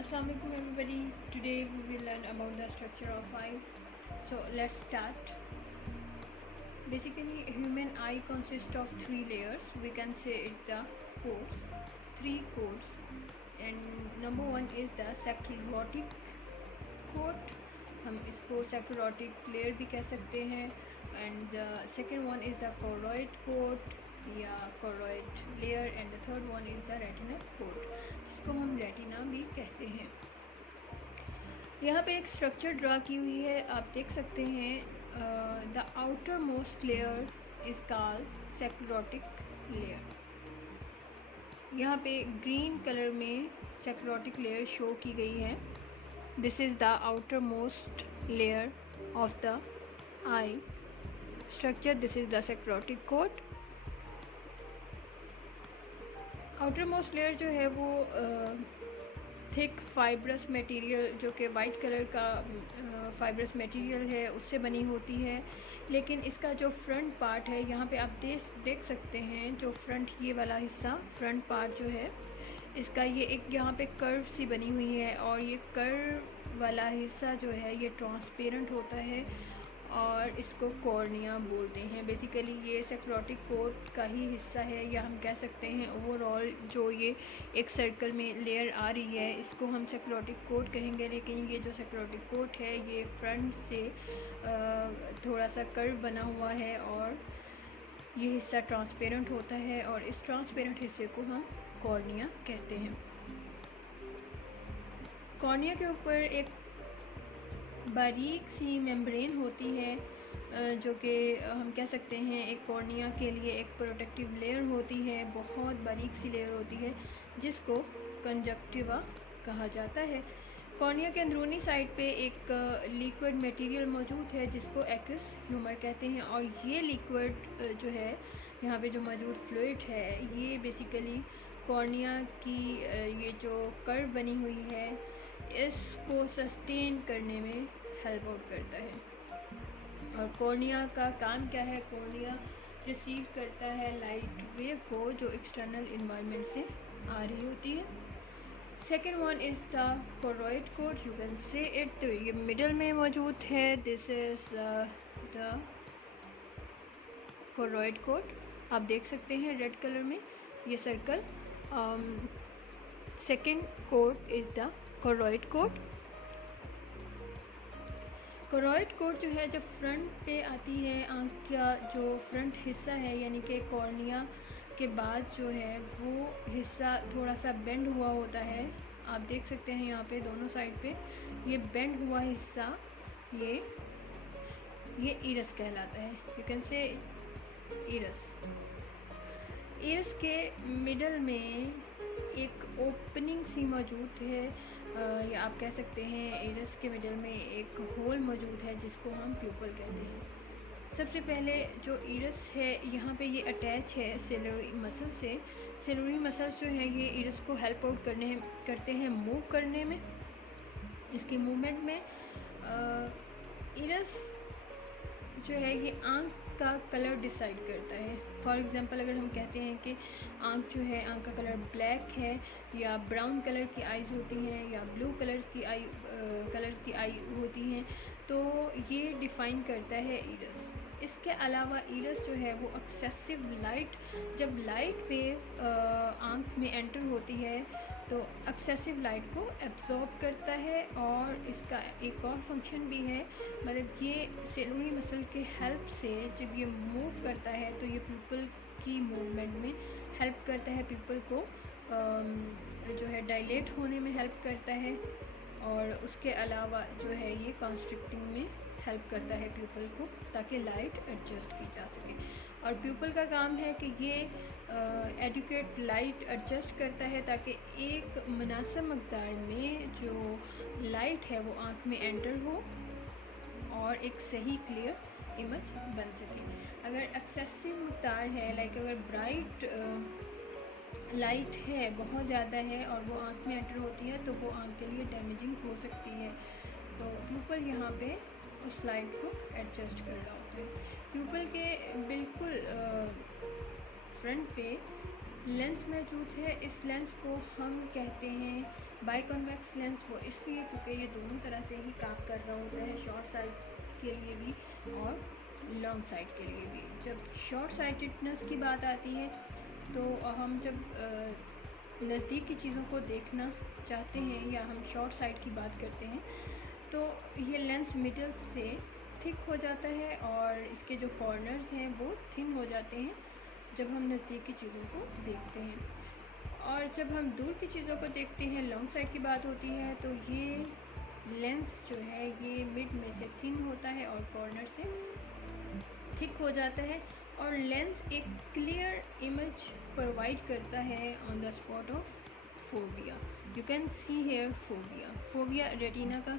Assalamu alaikum everybody. Today we will learn about the structure of eye. So let's start. Basically, human eye consists of three layers. We can say it's the codes, three codes. And number one is the sclerotic coat. हम इसको sclerotic layer भी कह सकते हैं. And the second one is the choroid coat या choroid layer, and the third one is the retinal coat, जिसको हम retina भी कहते हैं. यहाँ पे एक स्ट्रक्चर ड्रा की हुई है, आप देख सकते हैं. The outermost layer is called sclerotic layer. यहाँ पे ग्रीन कलर में स्क्लेरोटिक लेयर शो की गई है. This is the outermost layer of the eye structure. This is the sclerotic coat. Outermost layer जो है वो thick fibrous material, जो कि वाइट कलर का फाइब्रस मटेरियल है, उससे बनी होती है. लेकिन इसका जो फ्रंट पार्ट है, यहाँ पे आप देख सकते हैं, जो फ्रंट ये वाला हिस्सा, फ्रंट पार्ट जो है इसका, ये एक यहाँ पे कर्व सी बनी हुई है. और ये कर्व वाला हिस्सा जो है ये ट्रांसपेरेंट होता है और इसको कॉर्निया बोलते हैं. बेसिकली ये स्क्लेरोटिक कोट का ही हिस्सा है, या हम कह सकते हैं ओवरऑल जो ये एक सर्कल में लेयर आ रही है, इसको हम स्क्लेरोटिक कोट कहेंगे. लेकिन ये जो स्क्लेरोटिक कोट है ये फ्रंट से थोड़ा सा कर्व बना हुआ है और ये हिस्सा ट्रांसपेरेंट होता है, और इस ट्रांसपेरेंट हिस्से को हम कॉर्निया कहते हैं. कॉर्निया के ऊपर एक बारीक सी मेम्ब्रेन होती है, जो कि हम कह सकते हैं एक कॉर्निया के लिए एक प्रोटेक्टिव लेयर होती है. बहुत बारीक सी लेयर होती है जिसको कंजक्टिवा कहा जाता है. कॉर्निया के अंदरूनी साइड पे एक लिक्विड मटेरियल मौजूद है जिसको एक्वस ह्यूमर कहते हैं. और ये लिक्विड जो है, यहाँ पे जो मौजूद फ्लूइड है, ये बेसिकली कॉर्निया की ये जो कर्व बनी हुई है इसको सस्टेन करने में हेल्प आउट करता है. और कॉर्निया का काम क्या है? कॉर्निया रिसीव करता है लाइट वेव को जो एक्सटर्नल इन्वायरमेंट से आ रही होती है. Second one is the choroid coat. You can say it, तो ये मिडल में मौजूद है. This is the choroid coat. आप देख सकते हैं रेड कलर में ये circle. Second coat is the choroid coat. Choroid coat जो है, जब फ्रंट पे आती है, आँख का जो फ्रंट हिस्सा है यानी कि कॉर्निया के बाद जो है वो हिस्सा थोड़ा सा बेंड हुआ होता है. आप देख सकते हैं यहाँ पे दोनों साइड पे ये बेंड हुआ हिस्सा, ये इरस कहलाता है. यू कैन से इरस. इरस के मिडल में एक ओपनिंग सी मौजूद है, या आप कह सकते हैं इरस के मिडल में एक होल मौजूद है जिसको हम प्यूपल कहते हैं. सबसे पहले जो इरस है, यहाँ पे ये अटैच है सेलरी मसल से. सेलरी मसल्स जो है ये इरस को हेल्प आउट करते हैं मूव करने में, इसकी मूवमेंट में. इरस जो है ये आँख का कलर डिसाइड करता है. फॉर एग्जांपल अगर हम कहते हैं कि आँख जो है, आँख का कलर ब्लैक है, या ब्राउन कलर की आईज होती हैं, या ब्लू कलर्स की आई होती हैं, तो ये डिफ़ाइन करता है इरस. इसके अलावा इरस जो है वो एक्सेसिव लाइट, जब लाइट वेव आँख में एंटर होती है तो एक्सेसिव लाइट को एब्जॉर्ब करता है. और इसका एक और फंक्शन भी है, मतलब ये सेलुलरी मसल के हेल्प से जब ये मूव करता है तो ये पीपल की मूवमेंट में हेल्प करता है, पीपल को जो है डायलेट होने में हेल्प करता है. और उसके अलावा जो है ये कॉन्स्ट्रिक्टिंग में हेल्प करता है पीपल को, ताकि लाइट एडजस्ट की जा सके. और पीपल का काम है कि ये एडुकेट लाइट एडजस्ट करता है ताकि एक मुनासिब मकदार में जो लाइट है वो आँख में एंटर हो और एक सही क्लियर इमेज बन सके. अगर एक्सेसिव मकदार है, लाइक अगर ब्राइट लाइट है, बहुत ज़्यादा है, और वो आँख में एंटर होती है तो वो आँख के लिए डैमेजिंग हो सकती है. तो प्यूपल यहाँ पे उस लाइट को एडजस्ट कर रहा होता है. प्यूपल के बिल्कुल फ्रंट पे लेंस मौजूद है. इस लेंस को हम कहते हैं बाईकॉन्वेक्स लेंस वो इसलिए क्योंकि ये दोनों तरह से ही काम कर रहा होता है, शॉर्ट साइड के लिए भी और लॉन्ग साइड के लिए भी। जब शॉर्ट साइटेडनेस की बात आती है तो हम जब नज़दीक की चीज़ों को देखना चाहते हैं या हम शॉर्ट साइड की बात करते हैं तो ये लेंस मिडल से थिक हो जाता है और इसके जो कॉर्नर्स हैं वो थिन हो जाते हैं जब हम नज़दीक की चीज़ों को देखते हैं। और जब हम दूर की चीज़ों को देखते हैं, लॉन्ग साइड की बात होती है, तो ये लेंस जो है ये मिड में से थिन होता है और कॉर्नर से थिक हो जाता है और लेंस एक क्लियर इमेज प्रोवाइड करता है on the spot of fovea. You can see here fovea. Fovea retina का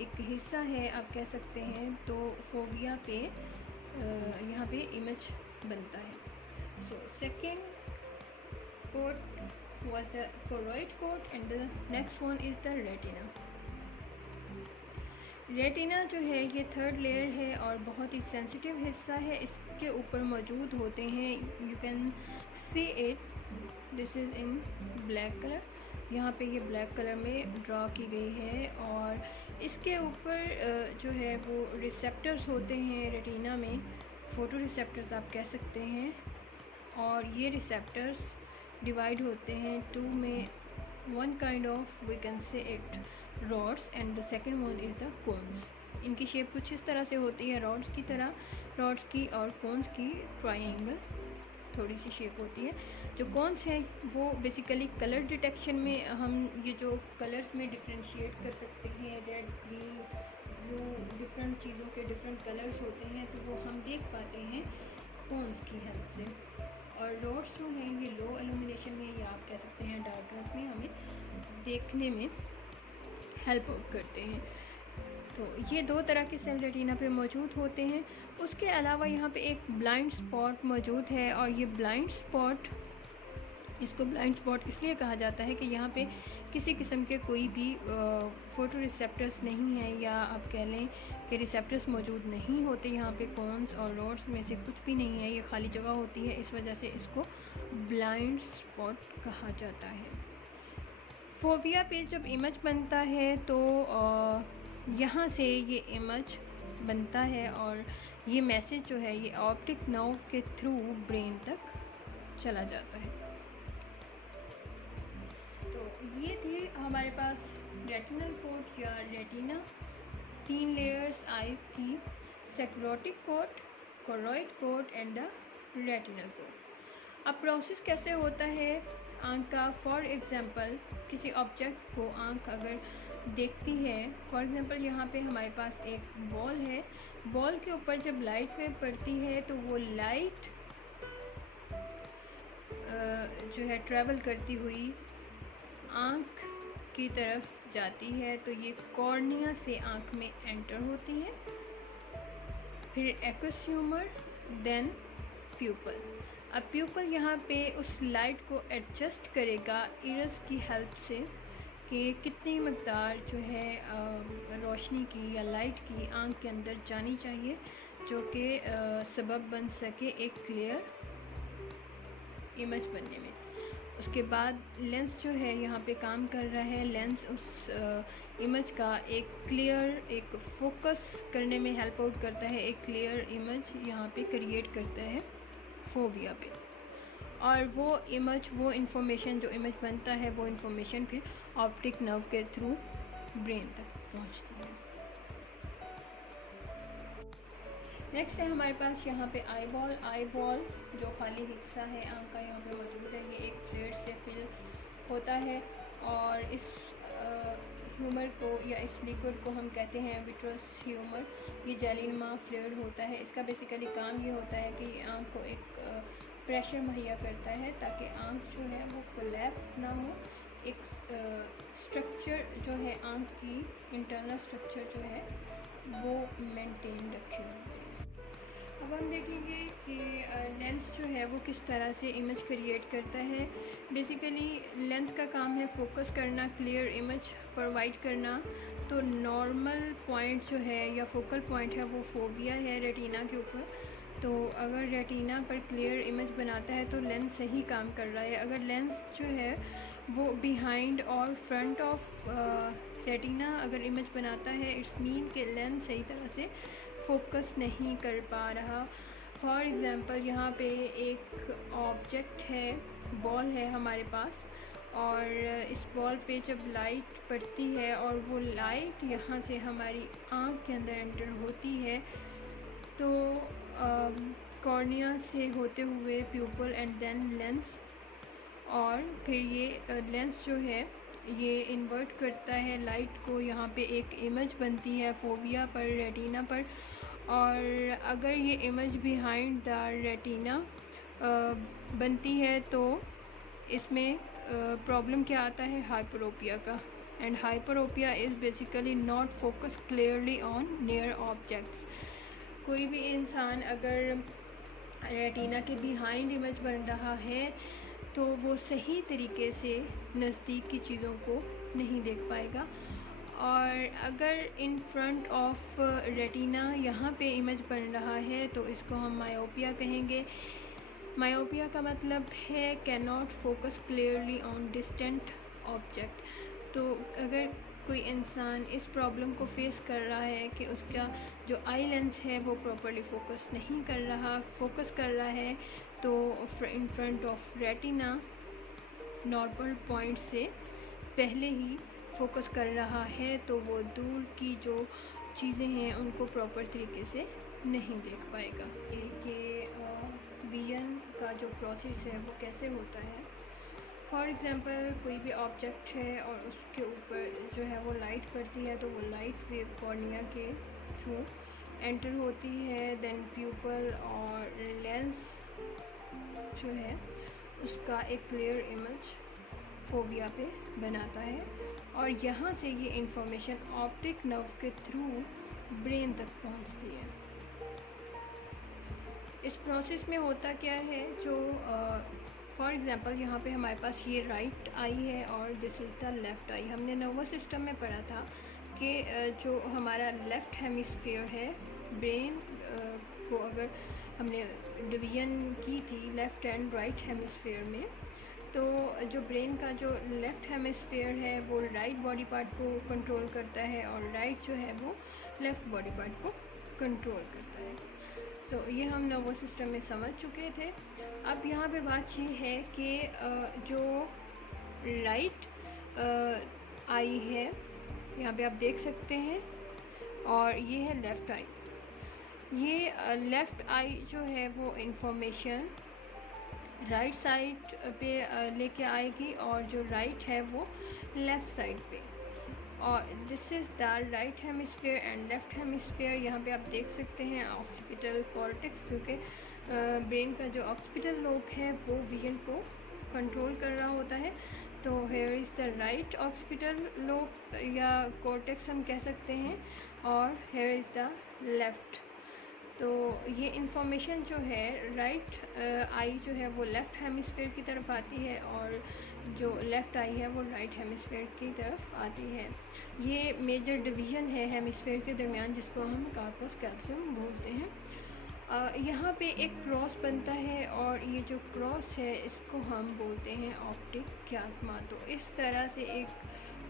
एक हिस्सा है आप कह सकते हैं, तो फोविया पे यहाँ पे इमेज बनता है। So second coat was the choroid coat and the next one is the retina. Retina जो है ये थर्ड लेयर है और बहुत ही सेंसिटिव हिस्सा है, इसके ऊपर मौजूद होते हैं, you can see it, this is in black colour, यहाँ पे ये ब्लैक कलर में ड्रा की गई है और इसके ऊपर जो है वो रिसेप्टर्स होते हैं रेटिना में, फोटो रिसेप्टर्स आप कह सकते हैं, और ये रिसेप्टर्स डिवाइड होते हैं टू में, one kind of we can say it rods and the second one is the cones. इनकी शेप कुछ इस तरह से होती है रॉड्स की तरह, रॉड्स की और कोन्स की ट्रायंगल थोड़ी सी शेप होती है। जो कोन्स हैं वो बेसिकली कलर डिटेक्शन में हम ये जो कलर्स में डिफ्रेंशिएट कर सकते हैं, रेड ग्रीन ब्लू, डिफरेंट चीज़ों के डिफरेंट कलर्स होते हैं तो वो हम देख पाते हैं कोन्स की हेल्प से। और रॉड्स जो हैं ये लो एल्यूमिनेशन में या आप कह सकते हैं डार्कनेस में हमें देखने में हेल्प करते हैं। तो ये दो तरह के सेल रेटिना पे मौजूद होते हैं। उसके अलावा यहाँ पे एक ब्लाइंड स्पॉट मौजूद है और ये ब्लाइंड स्पॉट, इसको ब्लाइंड स्पॉट इसलिए कहा जाता है कि यहाँ पे किसी किस्म के कोई भी फोटो रिसेप्टर्स नहीं है या आप कह लें कि रिसेप्टर्स मौजूद नहीं होते यहाँ पे, कोन्स और रॉड्स में से कुछ भी नहीं है, ये खाली जगह होती है, इस वजह से इसको ब्लाइंड स्पॉट कहा जाता है। फोविया पे जब इमेज बनता है तो यहाँ से ये इमेज बनता है और ये मैसेज जो है ये ऑप्टिक नर्व के थ्रू ब्रेन तक चला जाता है। तो ये थी हमारे पास रेटिनल कोट या रेटिना, 3 लेयर्स आई थी, sclerotic coat, choroid coat and the retinal coat. अब प्रोसेस कैसे होता है आँख का, फॉर एग्जांपल किसी ऑब्जेक्ट को आँख अगर देखती है, फॉर एग्जांपल यहाँ पे हमारे पास एक बॉल है, बॉल के ऊपर जब लाइट वेव पड़ती है तो वो लाइट जो है ट्रैवल करती हुई आँख की तरफ जाती है, तो ये कॉर्निया से आँख में एंटर होती है, फिर एक्वस ह्यूमर, देन प्यूपल। अब प्यूपल यहाँ पे उस लाइट को एडजस्ट करेगा इरस की हेल्प से कि कितनी मकदार जो है रोशनी की या लाइट की आँख के अंदर जानी चाहिए जो कि सबब बन सके एक क्लियर इमेज बनने में। उसके बाद लेंस जो है यहाँ पे काम कर रहा है, लेंस उस इमेज का एक क्लियर, एक फोकस करने में हेल्प आउट करता है, एक क्लियर इमेज यहाँ पे क्रिएट करता है फोविया पे, और वो इमेज, वो इन्फॉर्मेशन जो इमेज बनता है वो इन्फॉर्मेशन फिर ऑप्टिक नर्व के थ्रू ब्रेन तक पहुँचती है। नेक्स्ट है हमारे पास यहाँ पे आई बॉल जो खाली हिस्सा है आँख का यहाँ पे मौजूद है, ये एक फ्लूइड से फिल होता है और इस ह्यूमर को या इस लिक्विड को हम कहते हैं विट्रस ह्यूमर। ये जेलीनुमा फ्लूइड होता है, इसका बेसिकली काम ये होता है कि आँख को एक प्रेशर मुहैया करता है ताकि आँख जो है वो कोलैप्स ना हो, एक स्ट्रक्चर जो है आँख की इंटरनल स्ट्रक्चर जो है वो मेंटेन रखे हुए। अब हम देखेंगे कि लेंस जो है वो किस तरह से इमेज क्रिएट करता है। बेसिकली लेंस का काम है फोकस करना, क्लियर इमेज प्रोवाइड करना। तो नॉर्मल पॉइंट जो है या फोकल पॉइंट है वो फोविया है रेटिना के ऊपर। तो अगर रेटिना पर क्लियर इमेज बनाता है तो लेंस सही काम कर रहा है। अगर लेंस जो है वो बिहाइंड और फ्रंट ऑफ रेटिना अगर इमेज बनाता है, इट्स मीन के लेंस सही तरह से फोकस नहीं कर पा रहा। फॉर एग्ज़ाम्पल यहाँ पे एक ऑब्जेक्ट है, बॉल है हमारे पास, और इस बॉल पे जब लाइट पड़ती है और वो लाइट यहाँ से हमारी आँख के अंदर एंटर होती है, तो कॉर्निया से होते हुए प्यूपल एंड देन लेंस, और फिर ये लेंस जो है ये इन्वर्ट करता है लाइट को, यहाँ पे एक इमेज बनती है फोविया पर, रेटिना पर। और अगर ये इमेज बिहाइंड द रेटिना बनती है तो इसमें प्रॉब्लम क्या आता है, हाइपरोपिया का। And hyperopia is basically not focus clearly on near objects. कोई भी इंसान अगर रेटिना के बिहाइंड इमेज बन रहा है तो वो सही तरीके से नज़दीक की चीज़ों को नहीं देख पाएगा। और अगर इन फ्रंट ऑफ रेटिना यहाँ पे इमेज बन रहा है तो इसको हम मायोपिया कहेंगे। मायोपिया का मतलब है can not focus clearly on distant object. तो अगर कोई इंसान इस प्रॉब्लम को फेस कर रहा है कि उसका जो आई लेंस है वो प्रॉपरली फोकस नहीं कर रहा, फोकस कर रहा है तो in front of retina normal point से पहले ही फोकस कर रहा है, तो वो दूर की जो चीज़ें हैं उनको प्रॉपर तरीके से नहीं देख पाएगा। ये विजन का जो प्रोसेस है वो कैसे होता है, फॉर एग्ज़ाम्पल कोई भी ऑब्जेक्ट है और उसके ऊपर जो है वो लाइट पड़ती है, तो वो लाइट वेव कॉर्निया के थ्रू एंटर होती है, देन प्यूपल और लेंस जो है उसका एक क्लियर इमेज फोविया पे बनाता है, और यहाँ से ये इंफॉर्मेशन ऑप्टिक नर्व के थ्रू ब्रेन तक पहुँचती है। इस प्रोसेस में होता क्या है, जो फॉर एग्ज़ाम्पल यहाँ पे हमारे पास ये राइट आई है और दिस इज़ द लेफ़्ट आई। हमने नर्वस सिस्टम में पढ़ा था कि जो हमारा लेफ़्ट हेमिस्फीयर है, ब्रेन को अगर हमने डिवीज़न की थी लेफ़्ट एंड राइट हेमिस्फीयर में, तो जो ब्रेन का जो लेफ़्ट हेमिस्फीयर है वो राइट बॉडी पार्ट को कंट्रोल करता है और राइट जो है वो लेफ़्ट बॉडी पार्ट को कंट्रोल करता है। तो ये हम नर्वस सिस्टम में समझ चुके थे। अब यहाँ पे बात ये है कि जो राइट आई है यहाँ पे आप देख सकते हैं, और ये है लेफ़्ट आई। ये लेफ़्ट आई जो है वो इंफॉर्मेशन राइट साइड पे लेके आएगी, और जो राइट है वो लेफ़्ट साइड पे। और this is the right hemisphere and left hemisphere. यहाँ पे आप देख सकते हैं ऑक्सीपिटल कॉर्टेक्स, क्योंकि ब्रेन का जो ऑक्सीपिटल लोब है वो विजन को कंट्रोल कर रहा होता है। तो here is the right occipital lobe या कॉर्टेक्स हम कह सकते हैं, और हेयर इज़ द लेफ़्ट। तो ये इंफॉर्मेशन जो है राइट आई जो है वो लेफ़्ट हेमिस्फीयर की तरफ आती है, और जो लेफ़्ट आई है वो राइट हेमिस्फीयर की तरफ आती है। ये मेजर डिवीज़न है हेमिस्फीयर के दरमियान, जिसको हम कार्पस कैल्शियम बोलते हैं। यहाँ पे एक क्रॉस बनता है, और ये जो क्रॉस है इसको हम बोलते हैं ऑप्टिक क्यास्मा। तो इस तरह से एक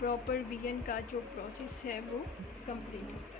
प्रॉपर विजन का जो प्रोसेस है वो कंप्लीट होता है।